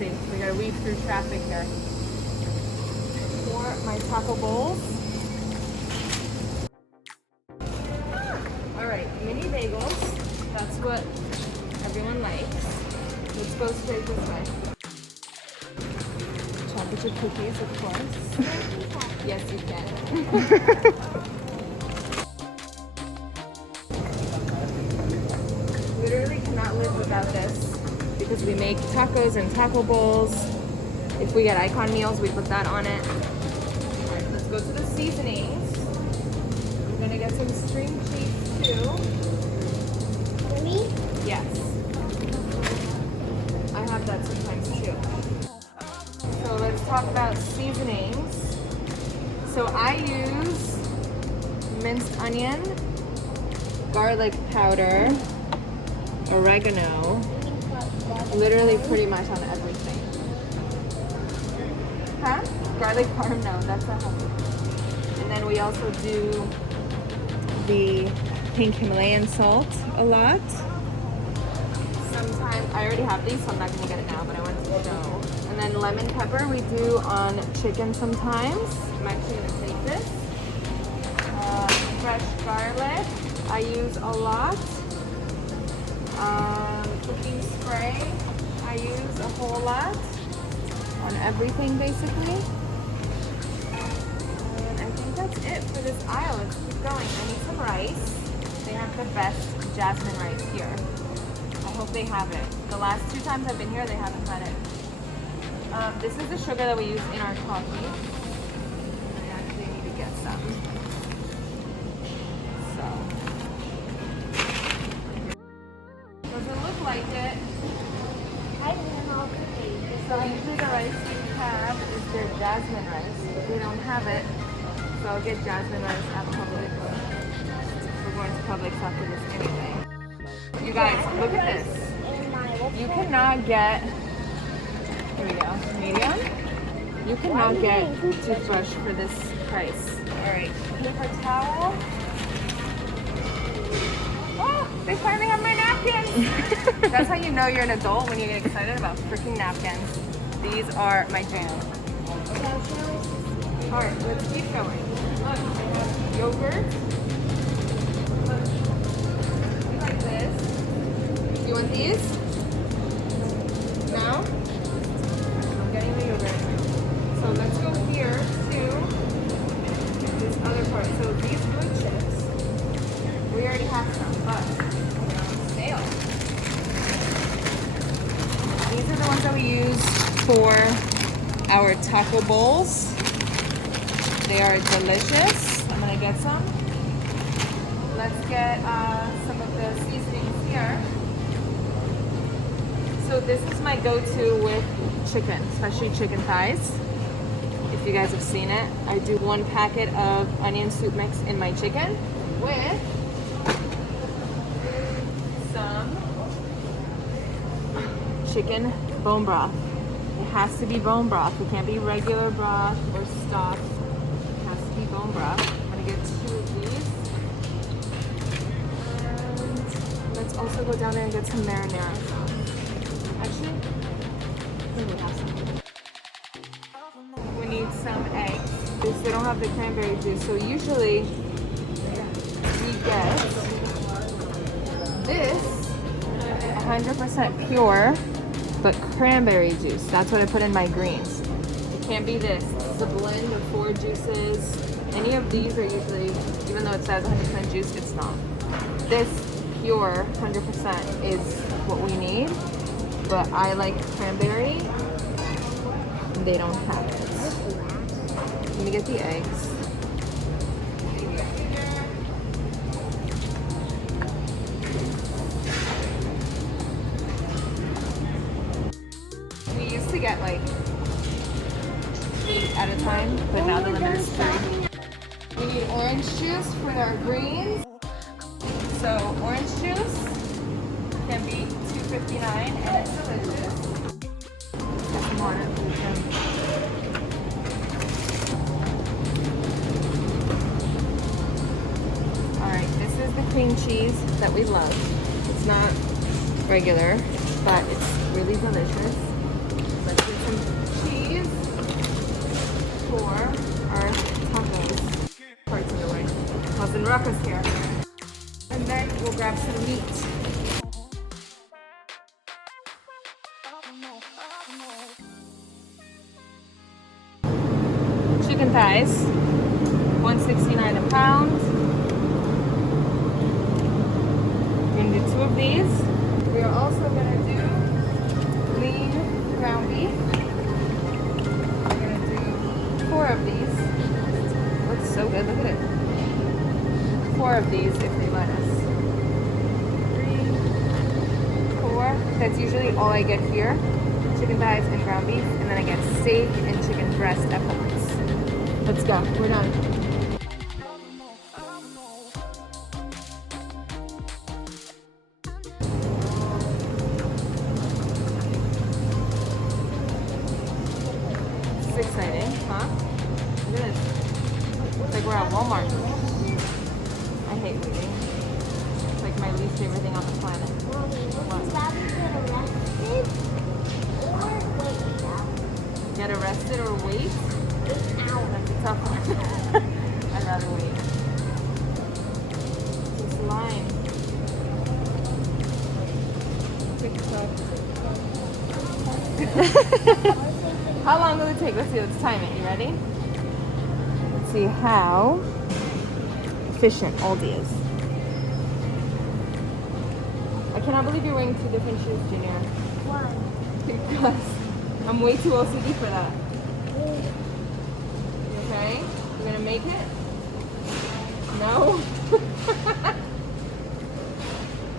see. We gotta weave through traffic here. For my taco bowls. All right, mini bagels. That's what everyone likes. Let's go straight this way. Chocolate chip cookies, of course. Yes, you can. Literally cannot live without this because we make tacos and taco bowls. If we get icon meals, we put that on it. All right, let's go to the seasonings. I'm gonna get some string cheese too. For me? Yes. I have that sometimes too. So let's talk about seasonings. So I use minced onion, garlic powder, oregano, literally pretty much on everything. Huh? Garlic parm? No, that's not healthy. And then we also do the pink Himalayan salt a lot. Sometimes, I already have these, so I'm not going to get it now, but I wanted to know. And then lemon pepper we do on chicken sometimes. I'm actually going to take this. Fresh garlic I use a lot. Cooking spray I use a whole lot on everything basically. And I think that's it for this aisle. Let's keep going. I need some rice. They have the best jasmine rice here. I hope they have it. The last 2 times I've been here, they haven't had it. This is the sugar that we use in our coffee. I actually need to get some. So, doesn't look like it. I don't know cookies. So usually the rice we have is their jasmine rice. If they don't have it, so I'll get jasmine rice at Publix. We're going to Publix after this anyway. You guys, look at this. You cannot get, here we go, medium. You cannot get toothbrush for this price. All right, paper towel. Oh, they finally have my napkins. That's how you know you're an adult, when you get excited about freaking napkins. These are my jam. All right, let's keep going. Look, I have yogurt. Look, you like this. You want these? No? I'm getting the yogurt. So let's go here to this other part. So these blue chips, we already have some, but they're on sale. These are the ones that we use for our taco bowls. They are delicious. I'm gonna get some. Let's get some of the seasonings here. So this is my go-to with chicken, especially chicken thighs. If you guys have seen it, I do 1 packet of onion soup mix in my chicken with some chicken bone broth. It has to be bone broth. It can't be regular broth or stock. It has to be bone broth. I'm gonna get 2 of these. And let's also go down there and get some marinara sauce. Actually, we have some. We need some eggs. They don't have the cranberry juice, so usually we get this 100% pure, but cranberry juice. That's what I put in my greens. It can't be this. This is a blend of 4 juices. Any of these are usually, even though it says 100% juice, it's not. This pure 100% is what we need, but I like cranberry, and they don't have it. Let me get the eggs. We used to get like 8 at a time, but now the limit is 3. We need orange juice for our greens. So orange juice can be $2.59 and it's delicious. Get some water, please. Alright, this is the cream cheese that we love. It's not regular, but it's really delicious. Let's get some cheese for our tacos. Parts of the way. Cousin Rocco's here. And then we'll grab some meat. Chicken thighs, $1.69 a pound. We're gonna do 2 of these. We are also gonna do lean ground beef. We're gonna do 4 of these. Looks so good, look at it. 4 of these if they let us. 3, 4. That's usually all I get here. Chicken thighs and ground beef, and then I get steak and chicken breast at once. Let's go. We're done. This is exciting, huh? Look at this. It's like we're at Walmart. I hate waiting. It's like my least favorite thing on the planet. Get arrested or wait? That's a tough one. I'd rather wait. This line. How long will it take? Let's see, let's time it. You ready? Let's see how efficient Aldi is. I cannot believe you're wearing 2 different shoes, Junior. Why? Because I'm way too OCD for that. Okay? You're gonna make it? No?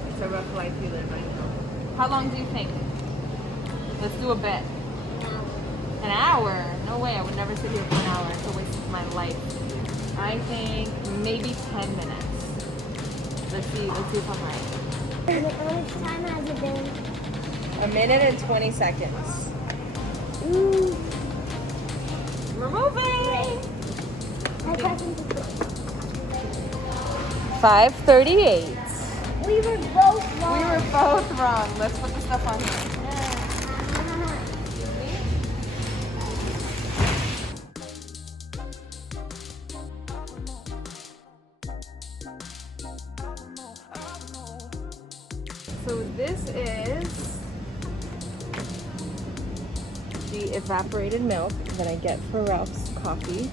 It's a rough life you live, I know. How long do you think? Let's do a bet. An hour? No way, I would never sit here for an hour. It's a waste of my life. I think maybe 10 minutes. Let's see if I'm right. How much time has it been? 1 minute and 20 seconds. Ooh. We're moving! My cousin did it. 5:38. We were both wrong. We were both wrong. Let's put the stuff on here. So this is the evaporated milk that I get for Ralph's coffee.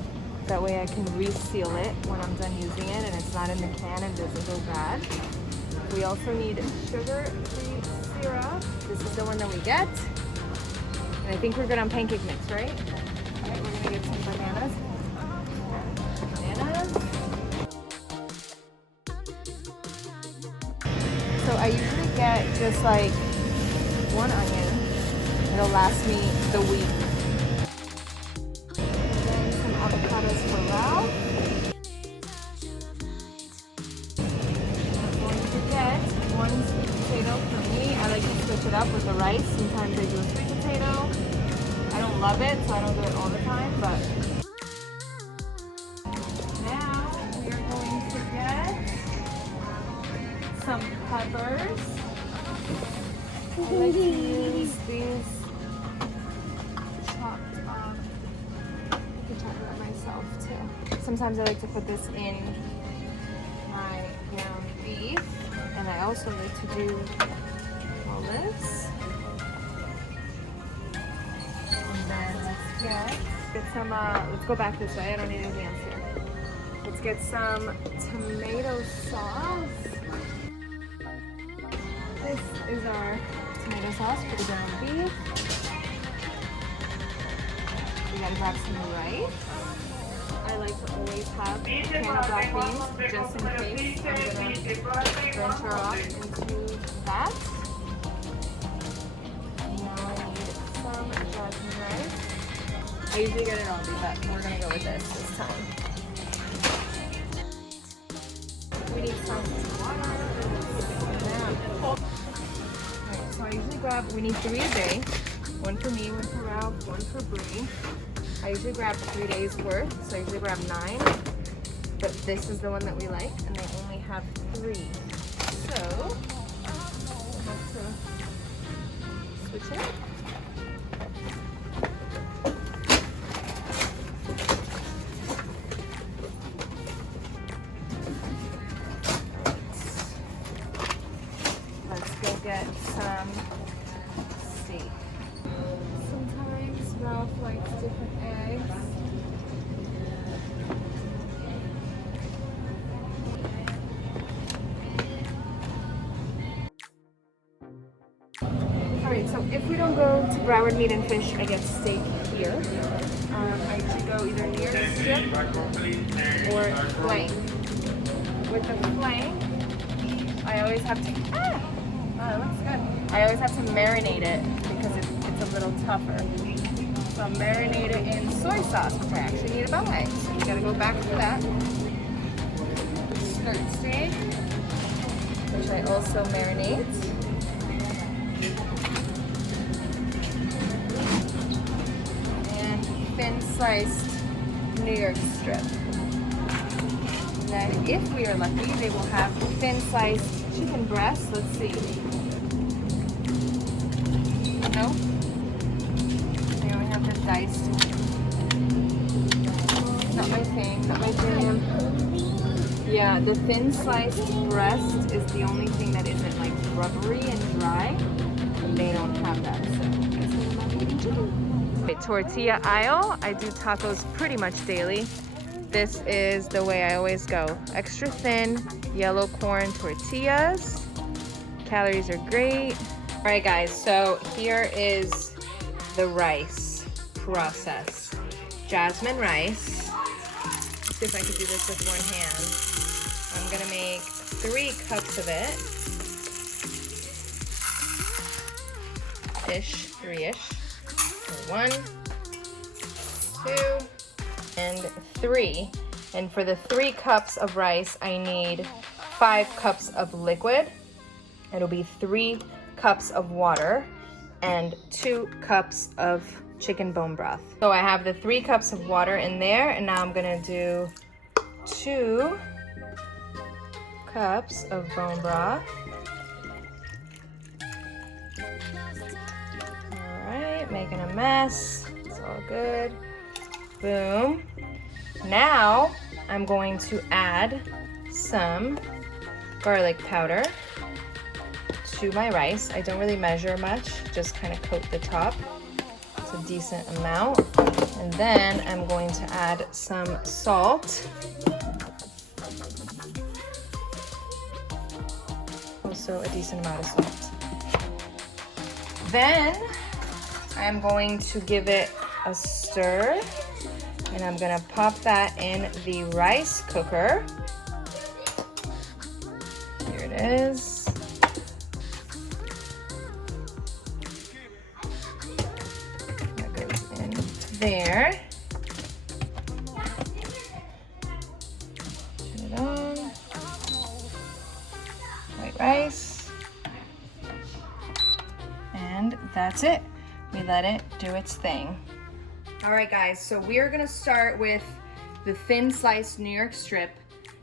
That way I can reseal it when I'm done using it and it's not in the can and doesn't go bad. We also need sugar-free syrup. This is the one that we get. And I think we're good on pancake mix, right? All right, we're gonna get some bananas. So I usually get just like 1 onion. It'll last me the week. And then some avocados for Ralph. I'm going to get 1 sweet potato for me. I like to switch it up with the rice. Sometimes I do a sweet potato. I don't love it, so I don't do it all the time, but now we are going to get some peppers. I like to use these chopped up. I can chop it up myself too. Sometimes I like to put this in my ground beef, and I also like to do olives. And then let's get some. Let's go back this way. I don't need anything else here. Let's get some tomato sauce. This is our tomato sauce for the ground beef. We gotta grab some rice. I like to always have a can of black beans just in case I'm gonna venture off into that. Now I need some jasmine rice. I usually get it Aldi, but we're gonna go with this time. We need some water. So I usually grab, we need 3 a day. 1 for me, 1 for Ralph, 1 for Bree. I usually grab 3 days worth, so I usually grab 9. But this is the one that we like, and they only have 3. So, we'll have to switch it up. So if we don't go to Broward Meat and Fish, I get steak here. I should go either near the strip or flank. With the flank, I always have to, oh, it looks good. I always have to marinate it because it's a little tougher. So I'll marinate it in soy sauce, which I actually need to buy. So we gotta go back to that. Skirt steak, which I also marinate. And thin sliced New York strip. And then if we are lucky, they will have thin sliced chicken breast. Let's see. No? They only have the diced. Not my thing, not my jam. Yeah, the thin sliced breast is the only thing that isn't like rubbery and dry. They don't have that, so I guess I'm not eating chicken. Okay, tortilla aisle. I do tacos pretty much daily. This is the way I always go. Extra thin yellow corn tortillas. Calories are great. All right, guys, so here is the rice process. Jasmine rice. Let's see if I could do this with one hand. I'm gonna make 3 cups of it. Ish, 3-ish. 1, 2, and 3. And for the 3 cups of rice, I need 5 cups of liquid. It'll be 3 cups of water and 2 cups of chicken bone broth. So I have the 3 cups of water in there, and now I'm gonna do 2 cups of bone broth. All right, making a mess. It's all good. Boom. Now I'm going to add some garlic powder to my rice. I don't really measure much, just kind of coat the top. It's a decent amount. And then I'm going to add some salt. Also a decent amount of salt. Then I'm going to give it a stir, and I'm gonna pop that in the rice cooker. Here it is. That goes in there. Turn it on. White rice. And that's it. We let it do its thing. All right, guys, so we are gonna start with the thin sliced New York strip.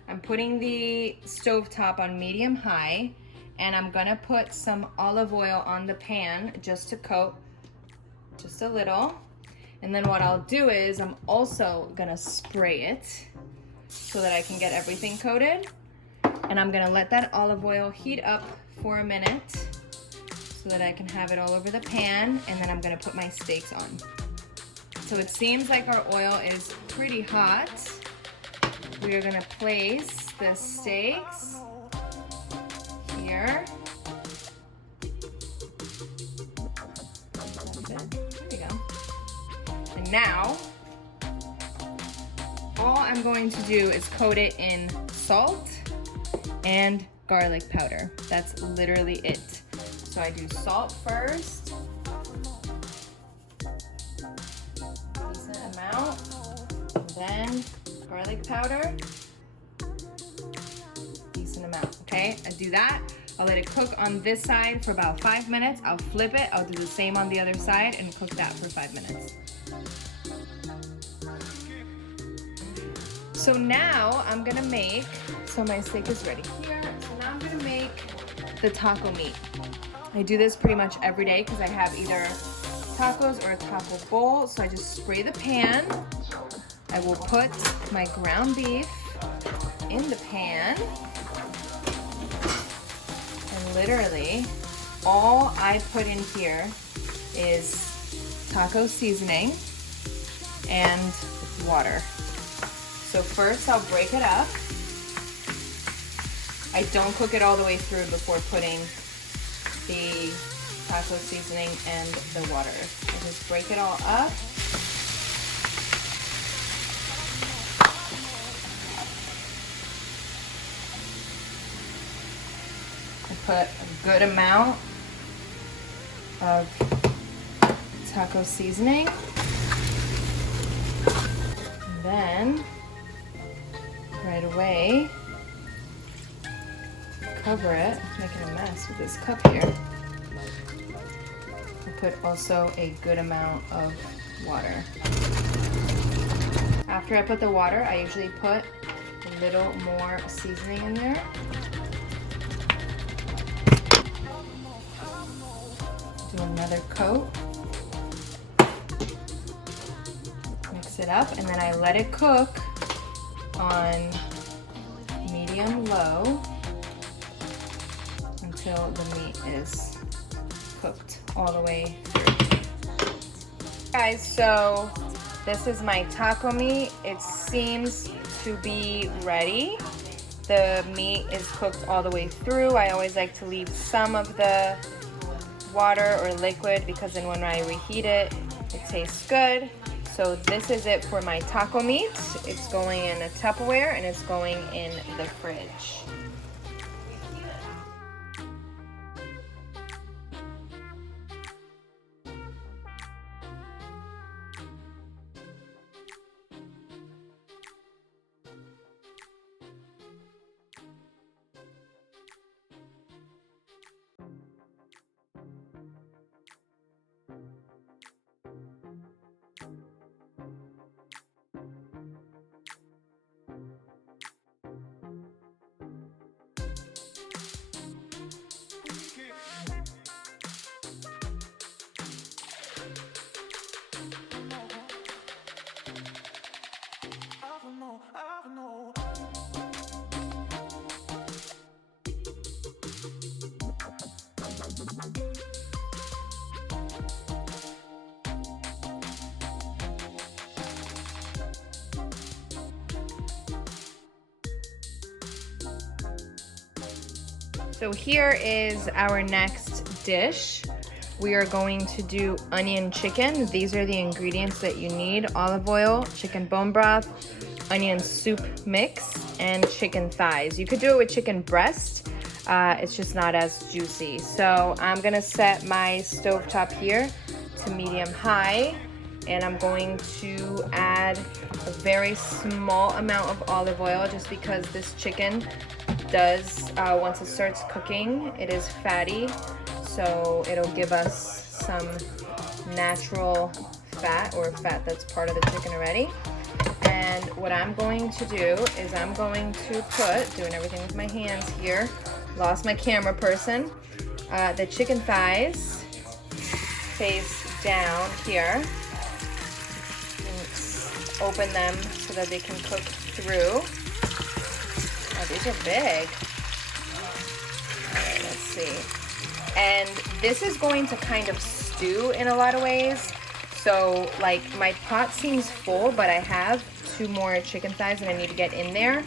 I'm putting the stovetop on medium high, and I'm gonna put some olive oil on the pan just to coat, just a little. And then what I'll do is I'm also gonna spray it so that I can get everything coated. And I'm gonna let that olive oil heat up for a minute so that I can have it all over the pan, and then I'm gonna put my steaks on. So it seems like our oil is pretty hot. We are gonna place the steaks here. That's it. There we go. And now, all I'm going to do is coat it in salt and garlic powder. That's literally it. So I do salt first. Decent amount. And then garlic powder. Decent amount, okay? I do that. I'll let it cook on this side for about 5 minutes. I'll flip it. I'll do the same on the other side and cook that for 5 minutes. So now I'm gonna make, so my steak is ready here. So now I'm gonna make the taco meat. I do this pretty much every day because I have either tacos or a taco bowl. So I just spray the pan. I will put my ground beef in the pan. And literally, all I put in here is taco seasoning and water. So first I'll break it up. I don't cook it all the way through before putting the taco seasoning and the water. I just break it all up. I put a good amount of taco seasoning. And then right away, cover it. I'm making a mess with this cup here. I put also a good amount of water. After I put the water, I usually put a little more seasoning in there. Do another coat. Mix it up, and then I let it cook on medium-low until the meat is cooked all the way through. Guys, so this is my taco meat. It seems to be ready. The meat is cooked all the way through. I always like to leave some of the water or liquid because then when I reheat it, it tastes good. So this is it for my taco meat. It's going in a Tupperware and it's going in the fridge. So here is our next dish. We are going to do onion chicken. These are the ingredients that you need: olive oil, chicken bone broth, onion soup mix, and chicken thighs. You could do it with chicken breast. It's just not as juicy. So I'm gonna set my stovetop here to medium high, and I'm going to add a very small amount of olive oil just because this chicken does, once it starts cooking, it is fatty, so it'll give us some natural fat, or fat that's part of the chicken already. And what I'm going to do is I'm going to put, doing everything with my hands here, lost my camera person, the chicken thighs face down here. Open them so that they can cook through. Oh, these are big. All right, let's see. And this is going to kind of stew in a lot of ways. So like my pot seems full, but I have 2 more chicken thighs and I need to get in there.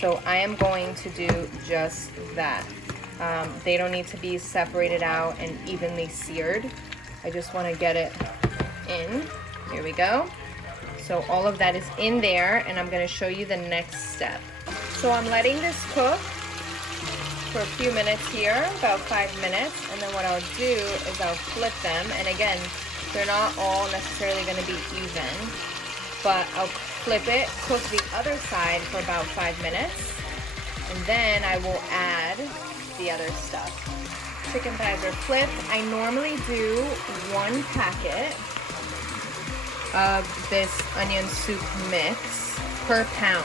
So I am going to do just that. They don't need to be separated out and evenly seared. I just want to get it in. Here we go. So all of that is in there, and I'm going to show you the next step. So I'm letting this cook for a few minutes here, about 5 minutes, and then what I'll do is I'll flip them. And again, they're not all necessarily going to be even, but I'll flip it, cook the other side for about 5 minutes, and then I will add the other stuff. Chicken thighs are flipped. I normally do 1 packet of this onion soup mix per pound.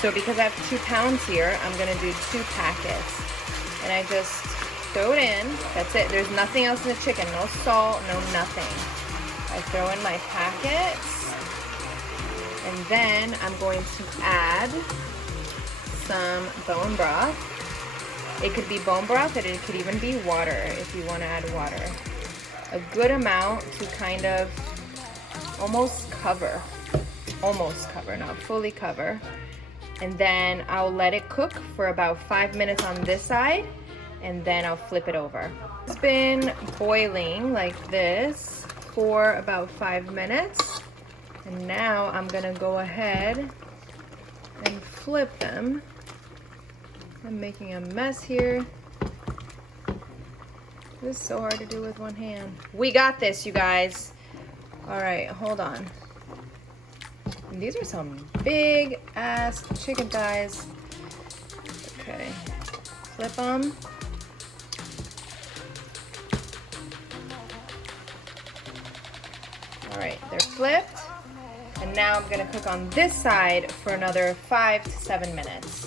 So because I have 2 pounds here, I'm gonna do 2 packets. And I just throw it in, that's it. There's nothing else in the chicken, no salt, no nothing. I throw in my packets, and then I'm going to add some bone broth. It could be bone broth, and it could even be water if you wanna add water. A good amount to kind of almost cover, not fully cover. And then I'll let it cook for about 5 minutes on this side, and then I'll flip it over. been boiling like this for about 5 minutes. And now I'm gonna go ahead and flip them. I'm making a mess here. This is so hard to do with one hand. We got this, you guys. All right, hold on. And these are some big ass chicken thighs. Okay, flip them. All right, they're flipped. And now I'm gonna cook on this side for another 5 to 7 minutes.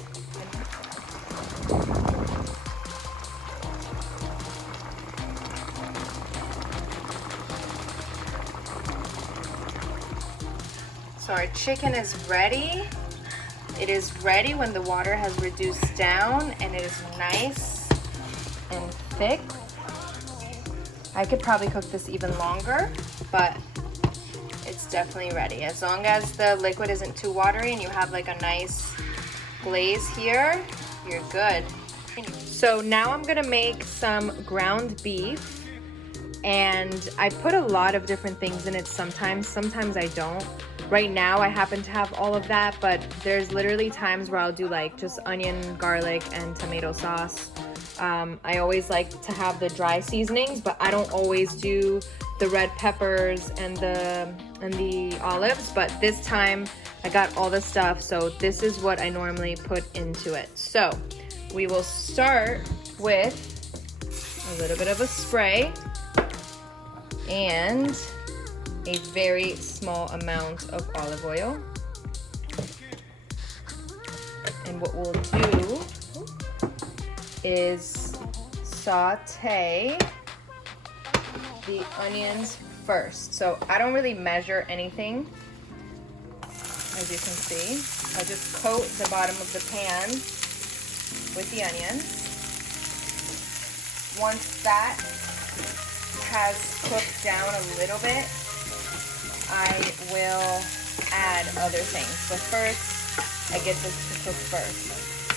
So our chicken is ready. It is ready when the water has reduced down and it is nice and thick. I could probably cook this even longer, but it's definitely ready. As long as the liquid isn't too watery and you have like a nice glaze here, you're good. So now I'm gonna make some ground beef, and I put a lot of different things in it sometimes I don't. Right now I happen to have all of that, but there's literally times where I'll do like just onion, garlic, and tomato sauce. I always like to have the dry seasonings, but I don't always do the red peppers and the olives, but this time I got all the stuff, so this is what I normally put into it. So we will start with a little bit of a spray and a very small amount of olive oil. And what we'll do is saute the onions first. So I don't really measure anything, as you can see. I just coat the bottom of the pan with the onions. Once that has cooked down a little bit, I will add other things. But first, I get this to cook first.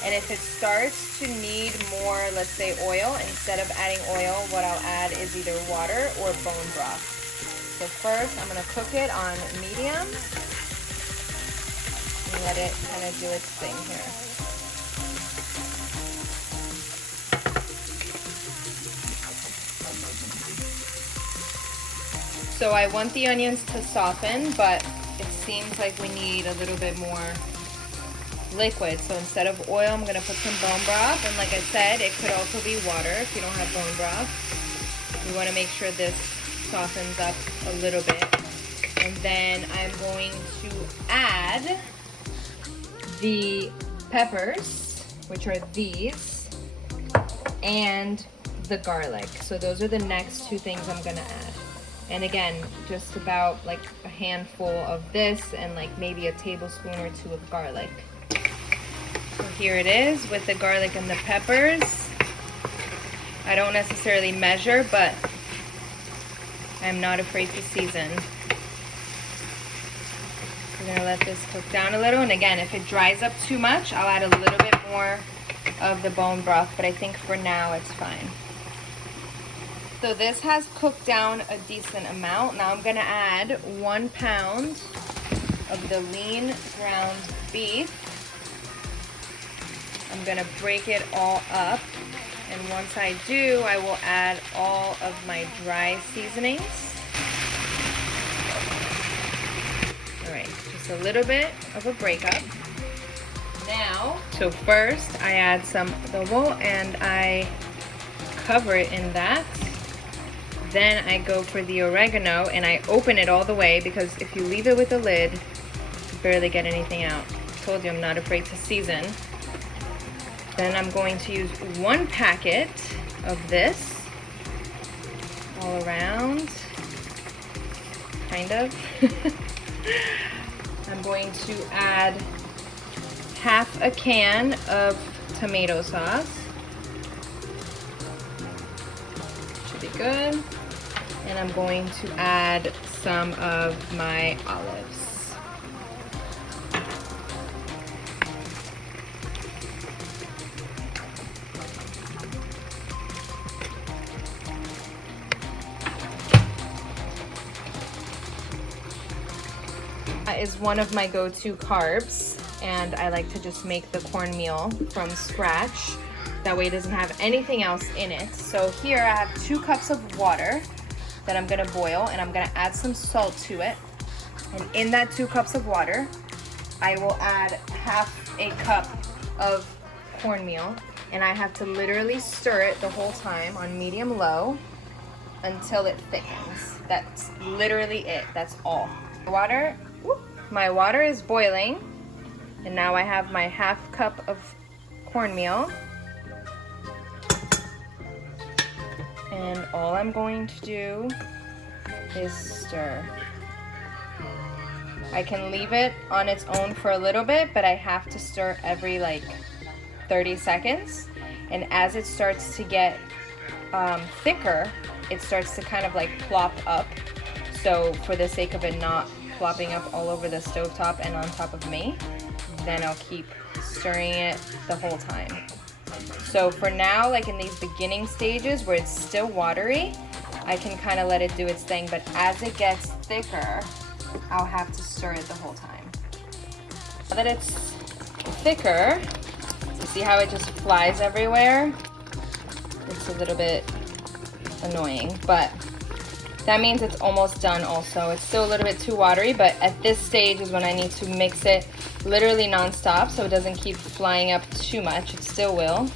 And if it starts to need more, let's say oil, instead of adding oil, what I'll add is either water or bone broth. So first, I'm gonna cook it on medium and let it kind of do its thing here. So I want the onions to soften, but it seems like we need a little bit more liquid. So instead of oil, I'm gonna put some bone broth. And like I said, it could also be water if you don't have bone broth. We wanna make sure this softens up a little bit. And then I'm going to add the peppers, which are these, and the garlic. So those are the next two things I'm gonna add. And again, just about like a handful of this and like maybe a tablespoon or two of garlic. So here it is with the garlic and the peppers. I don't necessarily measure, but I'm not afraid to season. We're gonna let this cook down a little. And again, if it dries up too much, I'll add a little bit more of the bone broth, but I think for now it's fine. So this has cooked down a decent amount. Now I'm gonna add 1 pound of the lean ground beef. I'm gonna break it all up. And once I do, I will add all of my dry seasonings. All right, just a little bit of a breakup. Now, so first I add some adobo and I cover it in that. Then I go for the oregano and I open it all the way, because if you leave it with a lid, you barely get anything out. I told you I'm not afraid to season. Then I'm going to use 1 packet of this all around, kind of. I'm going to add half a can of tomato sauce. Should be good. And I'm going to add some of my olives. That is one of my go-to carbs, and I like to just make the cornmeal from scratch. That way it doesn't have anything else in it. So here I have 2 cups of water that I'm gonna boil, and I'm gonna add some salt to it. And in that 2 cups of water, I will add half a cup of cornmeal, and I have to literally stir it the whole time on medium-low until it thickens. That's literally it, that's all. My water is boiling, and now I have my half cup of cornmeal. And all I'm going to do is stir. I can leave it on its own for a little bit, but I have to stir every like 30 seconds. And as it starts to get thicker, it starts to kind of like plop up. So for the sake of it not plopping up all over the stovetop and on top of me, then I'll keep stirring it the whole time. So for now, like in these beginning stages where it's still watery, I can kind of let it do its thing, but as it gets thicker, I'll have to stir it the whole time. Now that it's thicker, you see how it just flies everywhere? It's a little bit annoying, but that means it's almost done also. It's still a little bit too watery, but at this stage is when I need to mix it literally non-stop so it doesn't keep flying up too much. It still will.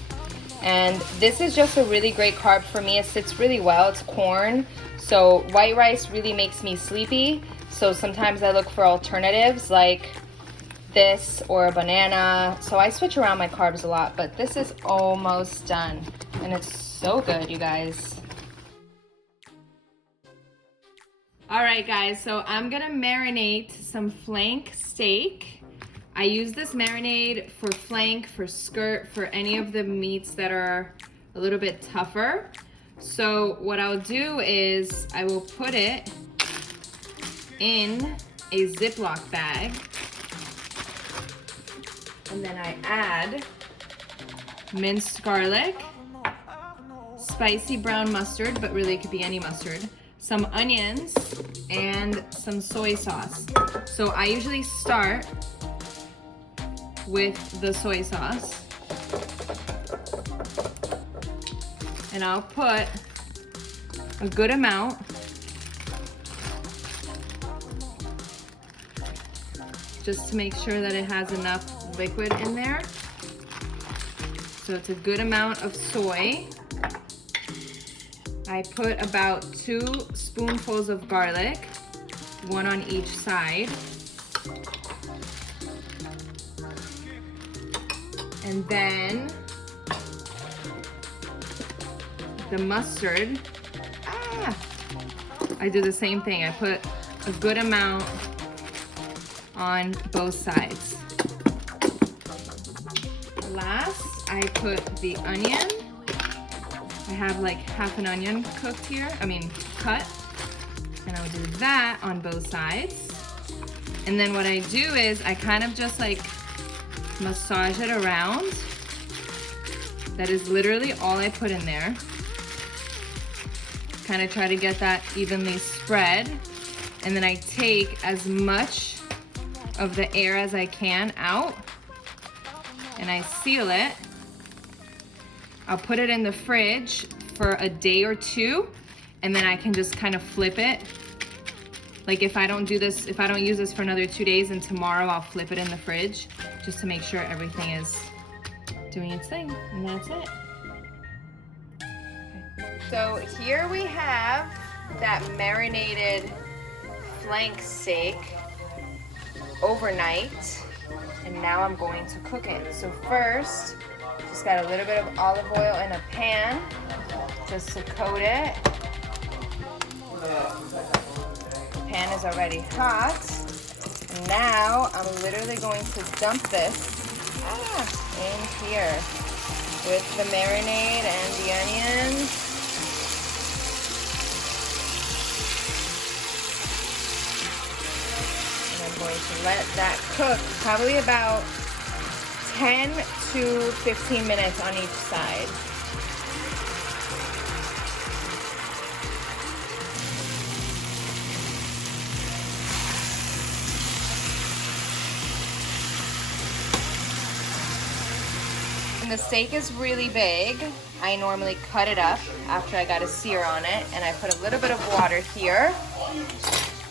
And this is just a really great carb for me. It sits really well. It's corn, so white rice really makes me sleepy. So sometimes I look for alternatives like this or a banana. So I switch around my carbs a lot, but this is almost done. And it's so good, you guys. All right, guys, so I'm gonna marinate some flank steak. I use this marinade for flank, for skirt, for any of the meats that are a little bit tougher. So what I'll do is I will put it in a Ziploc bag, and then I add minced garlic, spicy brown mustard, but really it could be any mustard, some onions, and some soy sauce. So I usually start with the soy sauce, and I'll put a good amount, just to make sure that it has enough liquid in there. So it's a good amount of soy. I put about 2 spoonfuls of garlic, 1 on each side. And then the mustard, I do the same thing. I put a good amount on both sides. Last, I put the onion. I have like half an onion cooked here, cut. And I'll do that on both sides. And then what I do is I kind of just like massage it around. That is literally all I put in there. Kind of try to get that evenly spread. And then I take as much of the air as I can out, and I seal it. I'll put it in the fridge for a day or 2, and then I can just kind of flip it. Like if I don't use this for another 2 days, and tomorrow I'll flip it in the fridge just to make sure everything is doing its thing, and that's it. Okay. So here we have that marinated flank steak overnight, and now I'm going to cook it. So first, just got a little bit of olive oil in a pan just to coat it. The pan is already hot. And now I'm literally going to dump this in here with the marinade and the onions. And I'm going to let that cook probably about 10 to 15 minutes on each side. when the steak is really big, I normally cut it up after I got a sear on it, and I put a little bit of water here.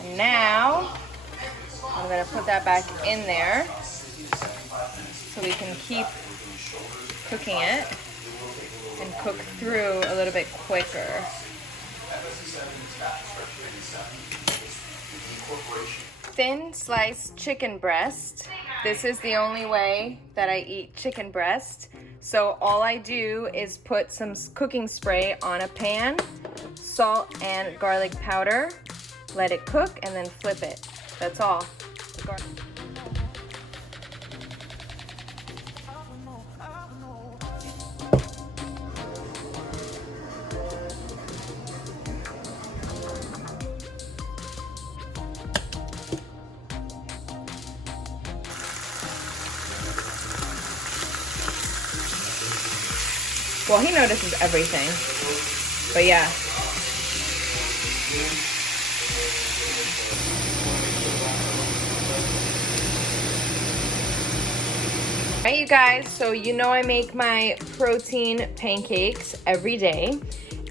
And now I'm gonna put that back in there so we can keep cooking it and cook through a little bit quicker. Thin sliced chicken breast. This is the only way that I eat chicken breast. So all I do is put some cooking spray on a pan, salt and garlic powder, let it cook, and then flip it. That's all. Well, he notices everything, but yeah. Alright, you guys, so you know I make my protein pancakes every day,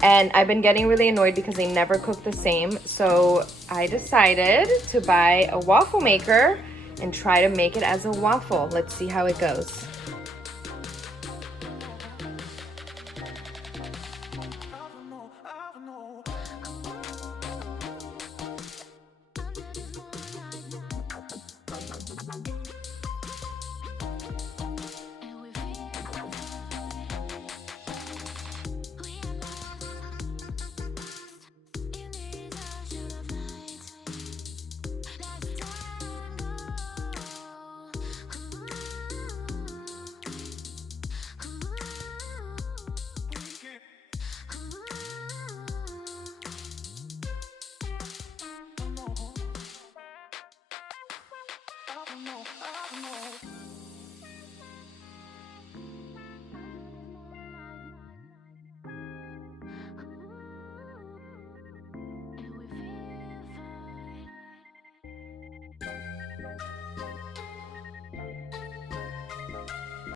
and I've been getting really annoyed because they never cook the same, so I decided to buy a waffle maker and try to make it as a waffle. Let's see how it goes.